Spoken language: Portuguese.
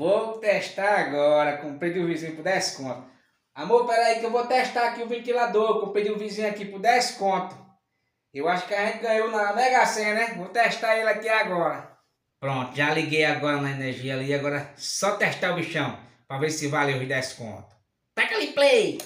Vou testar agora. Comprei do vizinho por 10 conto. Amor, peraí que eu vou testar aqui o ventilador. Comprei do vizinho aqui por 10 conto. Eu acho que a gente ganhou na Mega Sena, né? Vou testar ele aqui agora. Pronto, já liguei agora na energia ali. Agora só testar o bichão. Pra ver se valeu os 10 conto. Taca ali play!